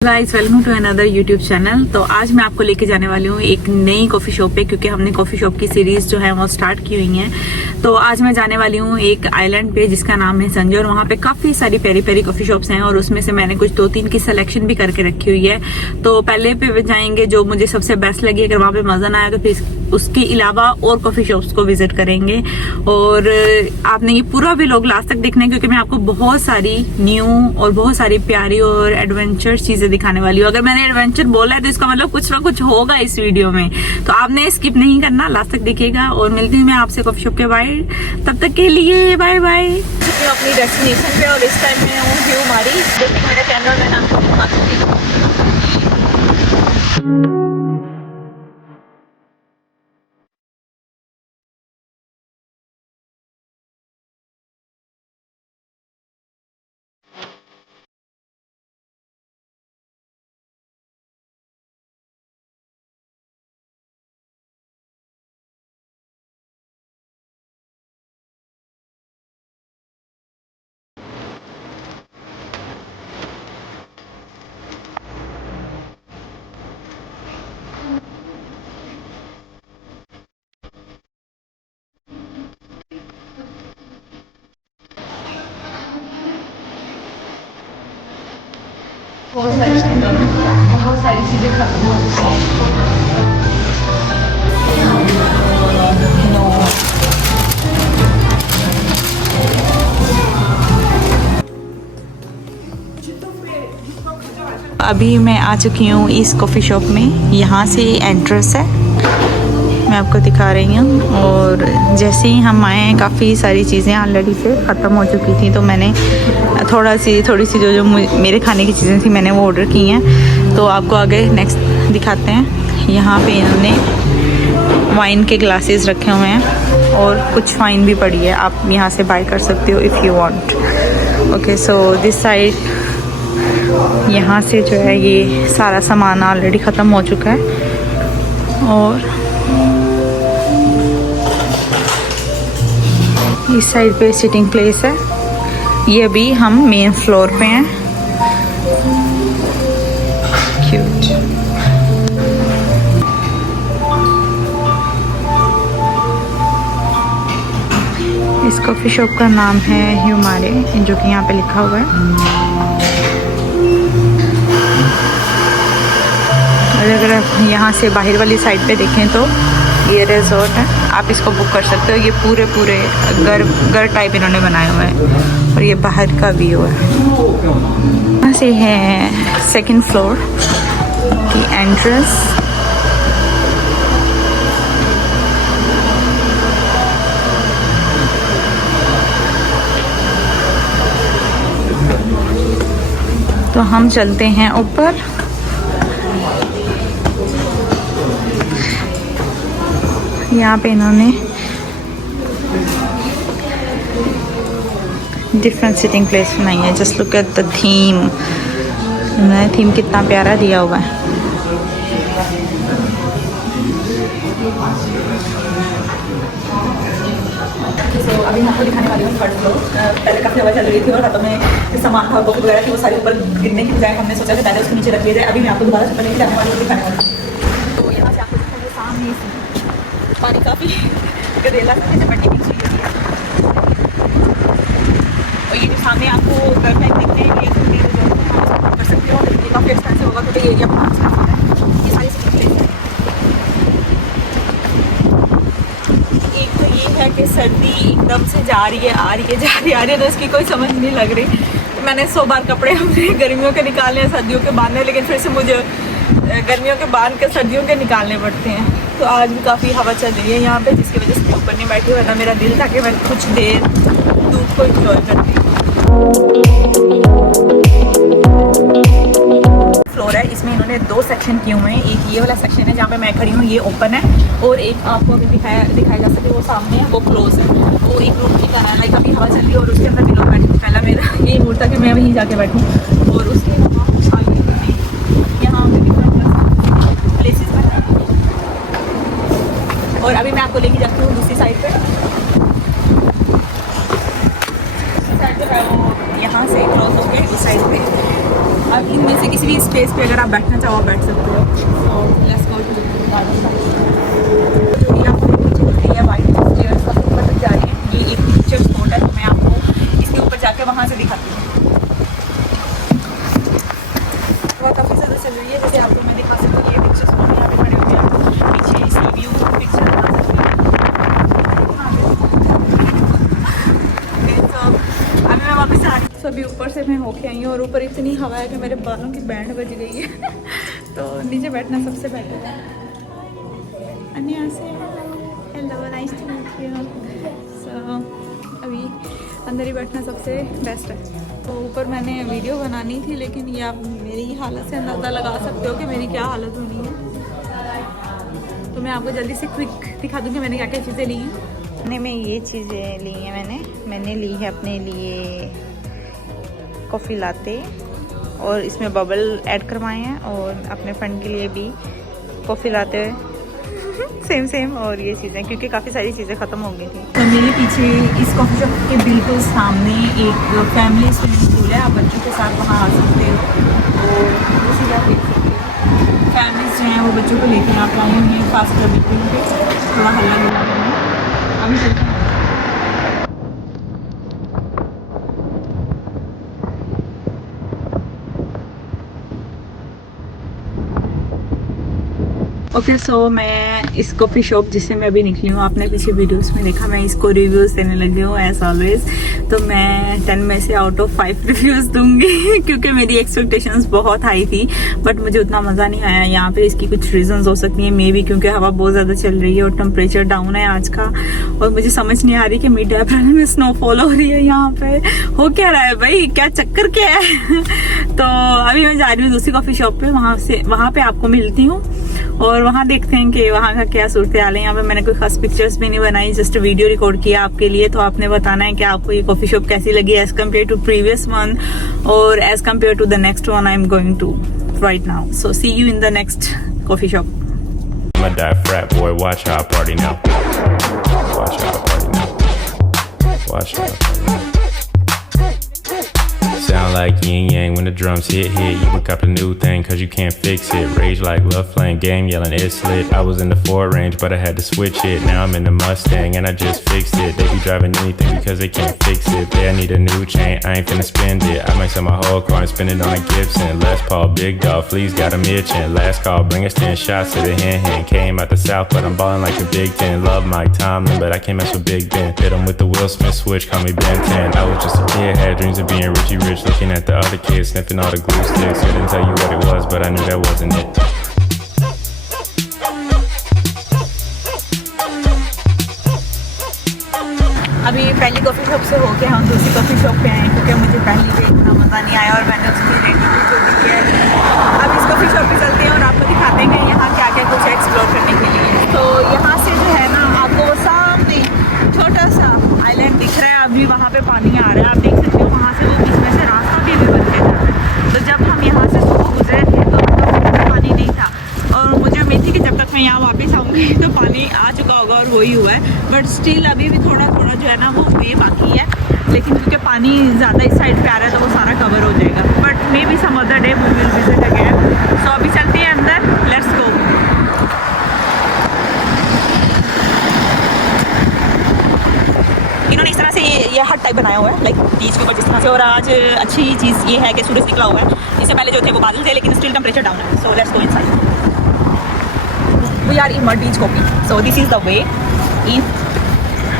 Guys welcome to another YouTube channel. तो आज मैं आपको लेके जाने वाली हूँ एक नई कॉफ़ी शॉप पे, क्योंकि हमने कॉफ़ी शॉप की सीरीज जो है वो स्टार्ट की हुई है। तो आज मैं जाने वाली हूँ एक आइलैंड पे जिसका नाम है संजय, और वहाँ पे काफ़ी सारी प्यारी प्यारी कॉफ़ी शॉप्स हैं और उसमें से मैंने कुछ 2-3 की सिलेक्शन भी करके रखी हुई है। तो पहले पे जाएंगे जो मुझे सबसे बेस्ट लगी, अगर वहाँ पे मज़ा ना आया तो फिर उसके अलावा और कॉफ़ी शॉप्स को विजिट करेंगे। और आपने ये पूरा व्लॉग लास्ट तक देखना है, क्योंकि मैं आपको बहुत सारी न्यू और बहुत सारी प्यारी और एडवेंचर चीजें दिखाने वाली हूँ। अगर मैंने एडवेंचर बोला है तो इसका मतलब कुछ ना कुछ होगा इस वीडियो में, तो आपने स्किप नहीं करना, लास्ट तक देखिएगा। और मिलती हूँ मैं आपसे कॉफी शॉप के बाहर, तब तक के लिए बाय बाय। मैं अपनी डेस्टिनेशन पे और इस टाइम में हूँ व्यू मारी, देखिए मेरे कैमरा मैन आपको दिखाती हूँ। बहुत सारी चीजें खत्म हो चुकी अभी मैं आ चुकी हूँ इस कॉफ़ी शॉप में। यहाँ से एंट्रेंस है, मैं आपको दिखा रही हूँ। और जैसे ही हम आए हैं काफ़ी सारी चीज़ें ऑलरेडी से ख़त्म हो चुकी थी, तो मैंने थोड़ी सी जो मेरे खाने की चीज़ें थी मैंने वो ऑर्डर की हैं। तो आपको आगे नेक्स्ट दिखाते हैं। यहाँ पे इन्होंने वाइन के ग्लासेस रखे हुए हैं और कुछ वाइन भी पड़ी है, आप यहाँ से बाय कर सकते हो if you want. Okay, so this side यहाँ से जो है ये सारा सामान ऑलरेडी ख़त्म हो चुका है। और इस साइड पे सिटिंग प्लेस है। ये अभी हम मेन फ्लोर पे हैं। क्यूट। इस कॉफ़ी शॉप का नाम है ह्यूमारे, जो कि यहाँ पे लिखा हुआ है। और अगर आप यहाँ से बाहर वाली साइड पे देखें तो ये रिजॉर्ट है, आप इसको बुक कर सकते हो। ये पूरे घर टाइप इन्होंने बनाया हुआ है और ये बाहर का व्यू है। यहाँ से है सेकंड फ्लोर की एंट्रेंस। तो हम चलते हैं ऊपर। यहाँ पे इन्होंने डिफरेंट सिटिंग प्लेस बनाई है। Just look at the theme, theme कितना प्यारा दिया हुआ है। तो अभी मैं आपको दिखाने वाली हूँ थर्ड फ्लोर। पहले काफ़ी हवा चल रही थी और हाथों में सामान था, बुक वगैरह थी, वो सारे ऊपर गिरने की बजाय हमने सोचा कि पहले उसके नीचे रख दिया जाए। अभी मैं आपको दोबारा से पहले जाने वाली हूँ दिखाने वाली हूँ। तो यहाँ से आपको दिखाऊंगे सामने पानी काफ़ी गदेला सा है, चपटने की चीज़ है। और ये जो सामने आपको घर में दिखते हैं ये कर सकते हो। ये काफ़ी एक्सपेंसिव होगा क्योंकि ये एरिया बहुत एक्सपेंसिव है। ये सारी चीज़ें एक तो ये है कि सर्दी एकदम से जा रही है, आ रही है, जा रही है, तो इसकी कोई समझ नहीं लग रही। तो मैंने 100 बार कपड़े हमने गर्मियों के निकालने हैं, सर्दियों के बांधने, लेकिन फिर से मुझे गर्मियों के बांध के सर्दियों के निकालने पड़ते हैं। तो आज भी काफ़ी हवा चल रही है यहाँ पे, जिसकी वजह से ऊपर नहीं बैठी हुई, ना मेरा दिल था कि मैं कुछ देर धूप को इंजॉय करती हूँ। फ्लोर है, इसमें इन्होंने 2 सेक्शन किए हुए हैं। एक ये वाला सेक्शन है जहाँ पे मैं खड़ी हूँ, ये ओपन है, और एक आपको अभी दिखाया जा सके वो सामने है, वो क्लोज है। वो एक रूम की तरह है, काफ़ी हवा चल रही है और उसके अंदर भी लोग बैठे। पहला मेरा यही मूड था कि मैं वहीं जाके बैठूँ। और उसके यहाँ प्लेसेस बनाए। और अभी मैं आपको लेके जाती हूँ दूसरी साइड पे। दूसरी साइड जो है वो यहाँ से क्रॉस होकर इस साइड पे। अब इनमें से किसी भी स्पेस पे अगर आप बैठना चाहो आप बैठ सकते हो। So let's go to the garden side। जो ये आपको नीचे दिख रही है वाइट स्टेयर्स सबसे ऊपर तक जा रही है, ये एक पिक्चर स्पॉट है, तो मैं आपको इसके ऊपर जाके वहाँ से दिखाती हूँ। वो काफ़ी ज़्यादा चल रही है, जैसे आपको मैं दिखा सकती हूँ। ये पिक्चर स्पॉट यहाँ पे खड़े हुए हैं, पीछे इसकी व्यू पिक्चर बना सकती हूँ। अभी मैं वापस आ रही हूँ, अभी ऊपर से मैं होके आई हूँ और ऊपर इतनी हवा है कि मेरे बालों की बैंड बज गई है तो नीचे बैठना सबसे बेटर है। Hello, nice to meet you. So अभी अंदर ही बैठना सबसे बेस्ट है। तो ऊपर मैंने वीडियो बनानी थी, लेकिन ये आप मेरी हालत से अंदाज़ा लगा सकते हो कि मेरी क्या हालत होनी है। तो मैं आपको जल्दी से क्विक दिखा दूँगी मैंने क्या क्या चीज़ें ली हैं। में ये चीज़ें ली हैं मैंने ली है अपने लिए कॉफ़ी लाते और इसमें बबल ऐड करवाए हैं, और अपने फ्रेंड के लिए भी कॉफ़ी लाते सेम और ये चीज़ें, क्योंकि काफ़ी सारी चीज़ें ख़त्म हो गई थी। तो मेरे पीछे इस कॉफ़ी शॉप के बिल्कुल सामने एक फैमिली स्विमिंग पूल है, आप बच्चों के साथ वहाँ आ सकते हो। और जैसे आप देख सकते हो फैमिलीज जो हैं वो बच्चों को लेकर यहाँ पर आई हुई हैं फास्ट बिल्कुल पे, थोड़ा हल्ला गुल्ला है। अभी चलते हैं। ओके सो मैं इस कॉफ़ी शॉप जिससे मैं अभी निकली हूँ, आपने पीछे वीडियोस में देखा मैं इसको रिव्यूज़ देने लगी हूँ एज ऑलवेज। तो मैं 10 में से आउट ऑफ 5 रिव्यूज़ दूंगी क्योंकि मेरी एक्सपेक्टेशंस बहुत हाई थी, बट मुझे उतना मज़ा नहीं आया यहाँ पे। इसकी कुछ रीजंस हो सकती हैं, मे बी क्योंकि हवा बहुत ज़्यादा चल रही है और टेम्परेचर डाउन है आज का, और मुझे समझ नहीं आ रही कि मिड अप्रैल में स्नोफॉल हो रही है यहाँ पे। हो क्या रहा है भाई, क्या चक्कर क्या है तो अभी मैं जा रही हूँ दूसरी कॉफ़ी शॉप पे, वहाँ पे आपको मिलती हूँ और वहाँ देखते हैं कि वहाँ का क्या सूरत हाल है। यहाँ पे मैंने कोई खास पिक्चर्स भी नहीं बनाई, जस्ट वीडियो रिकॉर्ड किया आपके लिए। तो आपने बताना है कि आपको ये कॉफी शॉप कैसी लगी as compared to previous one और as compared to the next one I am going to right now. So see you in the next coffee shop. Sound like yin yang when the drums hit. You would cop a new thing cause you can't fix it. Rage like love flame game yelling it's lit. I was in the 4 range but I had to switch it. Now I'm in the Mustang and I just fixed it. They be driving anything because they can't fix it. They I need a new chain, I ain't finna spend it. I might sell my whole car and spend it on a Gibson. Les Paul, big dog, fleas got him itching. Last call, bring us 10 shots to the hand. Came out the south but I'm ballin' like the Big Ten. Love Mike Tomlin but I can't mess with Big Ben. Hit him with the Will Smith switch, call me Ben 10. I was just a kid, had dreams of being Richie Rich. Looking at the other kids, sniffing all the glue sticks. Couldn't tell you what it was, but I knew that wasn't it. अभी पहली coffee shop से होके हम दूसरी coffee shop पे आए क्योंकि मुझे पहली पे इतना मज़ा नहीं आया और मैंने उसकी रेटिंग भी जो दी है। अब इस कॉफ़ी शॉप पे चलते हैं और आपको दिखाते हैं कि यहाँ क्या क्या कुछ एक्सप्लोर करने के लिए। तो यहाँ से जो है ना आपको सामने छोटा सा आइलैंड दिख रहा है, अभी वहाँ पे पानी आ रहा है, आप देख सकते हो। वहाँ से वो बीच में से रास्ता भी बन के जा रहा है। तो जब हम यहाँ से सुबह गुजरे थे तो पानी नहीं था, और मुझे उम्मीद थी कि जब तक मैं यहाँ वापस आऊँगी तो पानी आ चुका होगा और वही हुआ है, बट स्टिल अभी भी थोड़ा थोड़ा जो है ना वो वे बाकी है। लेकिन क्योंकि पानी ज़्यादा इस साइड पे आ रहा है तो वो सारा कवर हो जाएगा, but maybe some other day we will visit again. So अभी चलते हैं अंदर, लेट्स गो। इन्होंने इस तरह से ये हट टाइप बनाया हुआ है लाइक बीच के ऊपर जिस तरह से, और आज अच्छी चीज़ ये है कि सूरज निकला हुआ है। इससे पहले जो थे वो बादल थे लेकिन स्टिल टेम्परेचर डाउन है। So let's go inside. We are in mud beach coffee, so this is the way in.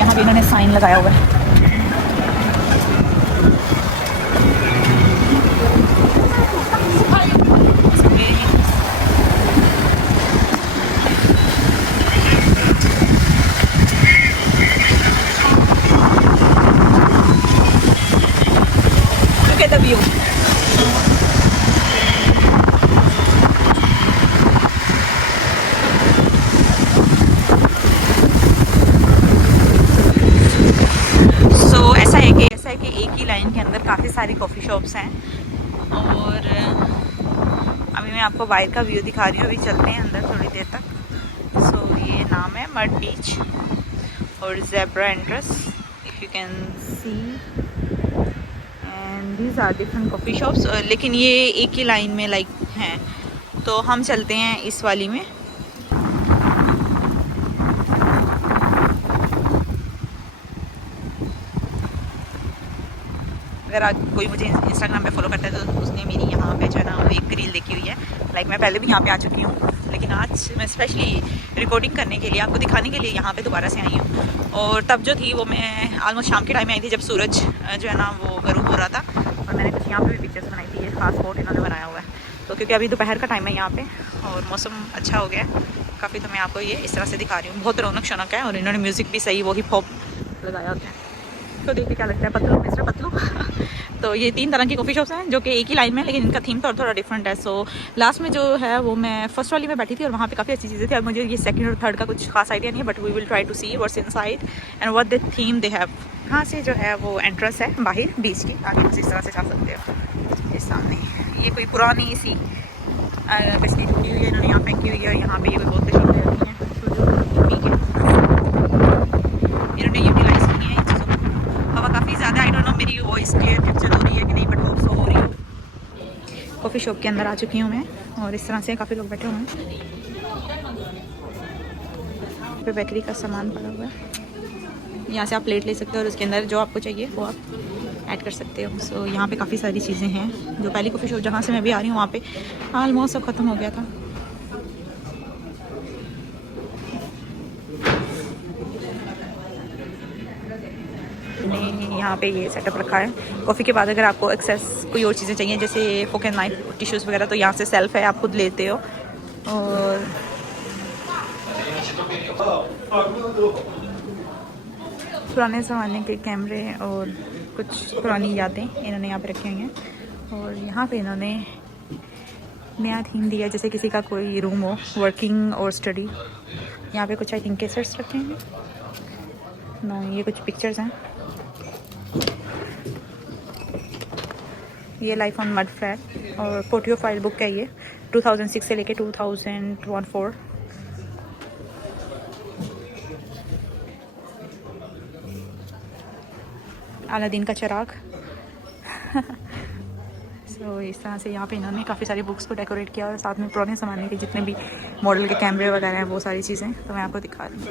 यहाँ पे इन्होंने साइन लगाया हुआ है। Look at the view. एक ही लाइन के अंदर काफ़ी सारी कॉफ़ी शॉप्स हैं, और अभी मैं आपको बाहर का व्यू दिखा रही हूँ। अभी चलते हैं अंदर थोड़ी देर तक। सो ये नाम है मड बीच और zebra entrance, if you can see. And these are different coffee shops, लेकिन ये एक ही लाइन में लाइक हैं। तो हम चलते हैं इस वाली में। अगर आज कोई मुझे इंस्टाग्राम पे फॉलो करता है तो उसने मेरी यहाँ पे जो है ना वो एक रील देखी हुई है। लाइक मैं पहले भी यहाँ पे आ चुकी हूँ, लेकिन आज मैं स्पेशली रिकॉर्डिंग करने के लिए, आपको दिखाने के लिए यहाँ पे दोबारा से आई हूँ। और तब जो थी वो मैं ऑलमोस्ट शाम के टाइम में आई थी, जब सूरज जो है ना वो गरूब हो रहा था। और मैंने कुछ यहाँ पे भी पिक्चर्स बनाई थी, ये खास स्पॉट इन्होंने बनाया हुआ है। तो क्योंकि अभी दोपहर का टाइम है यहाँ पे और मौसम अच्छा हो गया है काफ़ी, तो मैं आपको ये इस तरह से दिखा रही हूँ। बहुत रौनक शौनक है और इन्होंने म्यूज़िक भी सही वो हिप हॉप लगाया होता है। तो देखिए क्या लगता है, पतलू मिस्टर पतलू। तो ये 3 तरह की कॉफ़ी शॉप्स हैं जो कि एक ही लाइन में, लेकिन इनका थीम थोड़ा डिफरेंट है। सो लास्ट में जो है वो मैं फर्स्ट वाली में बैठी थी और वहाँ पे काफ़ी अच्छी चीज़ें थी। अब मुझे ये सेकंड और थर्ड का कुछ खास आइडिया नहीं है, but we will try to see what's inside and what the theme they have. यहाँ से जो है वो एंट्रेंस है बाहर बीच की, आगे कुछ इस तरह से जा सकते हो। इस सामने ये कोई पुरानी सी बिस्किट टूटी हुई है, इन्होंने यहाँ फेंकी हुई है। यहाँ पे ये कोई बहुत शॉप रहती हैं इन्होंने यूटिलाइज की है इन चीज़ों को। हवा काफ़ी ज़्यादा, आई डोंट नो मेरी वॉइस क्लियर कैप्चर हो रही है कि नहीं, बट होप सो हो रही है। कॉफ़ी शॉप के अंदर आ चुकी हूँ मैं और इस तरह से काफ़ी लोग बैठे हुए हैं। पे बेकरी का सामान पड़ा हुआ है, यहाँ से आप प्लेट ले सकते हो और उसके अंदर जो आपको चाहिए वो आप ऐड कर सकते हो। सो यहाँ पे काफ़ी सारी चीज़ें हैं। जो पहली कॉफ़ी शॉप जहाँ से मैं भी आ रही हूँ वहाँ पे ऑलमोस्ट सब ख़त्म हो गया था। यहाँ पे ये सेटअप रखा है। कॉफ़ी के बाद अगर आपको एक्सेस कोई और चीज़ें चाहिए जैसे फोक एंड नाइफ, टिश्यूज़ वगैरह, तो यहाँ से सेल्फ है, आप खुद लेते हो। और पुराने ज़माने के कैमरे और कुछ पुरानी यादें इन्होंने यहाँ पे रखी हुई हैं। और यहाँ पे इन्होंने नया थीम दिया, जैसे किसी का कोई रूम हो वर्किंग और स्टडी। यहाँ पे कुछ आई थिंक केसेट्स रखे हैं ना, ये कुछ पिक्चर्स हैं। ये लाइफ ऑन मड फ्लैट और पोर्टियो फाइल बुक है ये 2006 से लेके 2014। अलादीन का चिराग। सो इस तरह से यहाँ पे इन्होंने काफ़ी सारी बुक्स को डेकोरेट किया और साथ में पुराने ज़माने के जितने भी मॉडल के कैमरे वगैरह हैं वो सारी चीज़ें तो मैं आपको दिखा रही हूँ।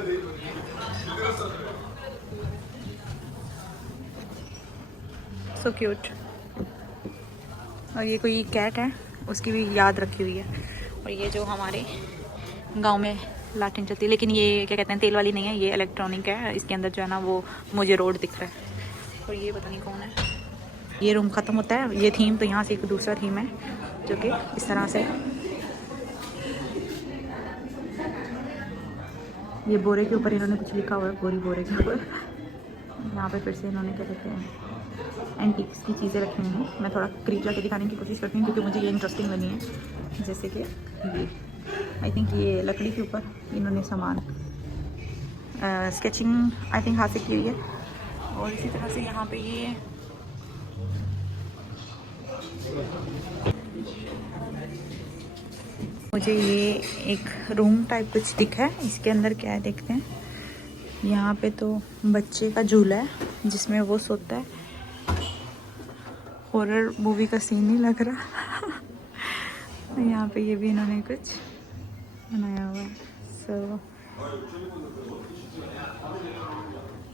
So cute. और ये कोई कैट है, उसकी भी याद रखी हुई है। और ये जो हमारे गांव में लालटेन चलती है, लेकिन ये क्या कहते हैं तेल वाली नहीं है, ये इलेक्ट्रॉनिक है। इसके अंदर जो है ना वो मुझे रोड दिख रहा है। और ये पता नहीं कौन है। ये रूम ख़त्म होता है ये थीम, तो यहाँ से एक दूसरा थीम है जो कि इस तरह से। ये बोरे के ऊपर इन्होंने कुछ लिखा हुआ है, बोरे के ऊपर। यहाँ पे फिर से इन्होंने क्या कहते हैं एंटीक्स की चीज़ें रखी हुई हैं। मैं थोड़ा करीब जाके दिखाने की कोशिश करती हूँ क्योंकि मुझे ये इंटरेस्टिंग लगी है। जैसे कि ये आई थिंक ये लकड़ी के ऊपर इन्होंने सामान स्केचिंग आई थिंक हाथ से की हुई है। और इसी तरह से यहाँ पे ये मुझे ये एक रूम टाइप कुछ दिखा है। इसके अंदर क्या है देखते हैं। यहाँ पे तो बच्चे का झूला है जिसमें वो सोता है। हॉरर मूवी का सीन नहीं लग रहा। यहाँ पे ये भी इन्होंने कुछ बनाया हुआ है। सो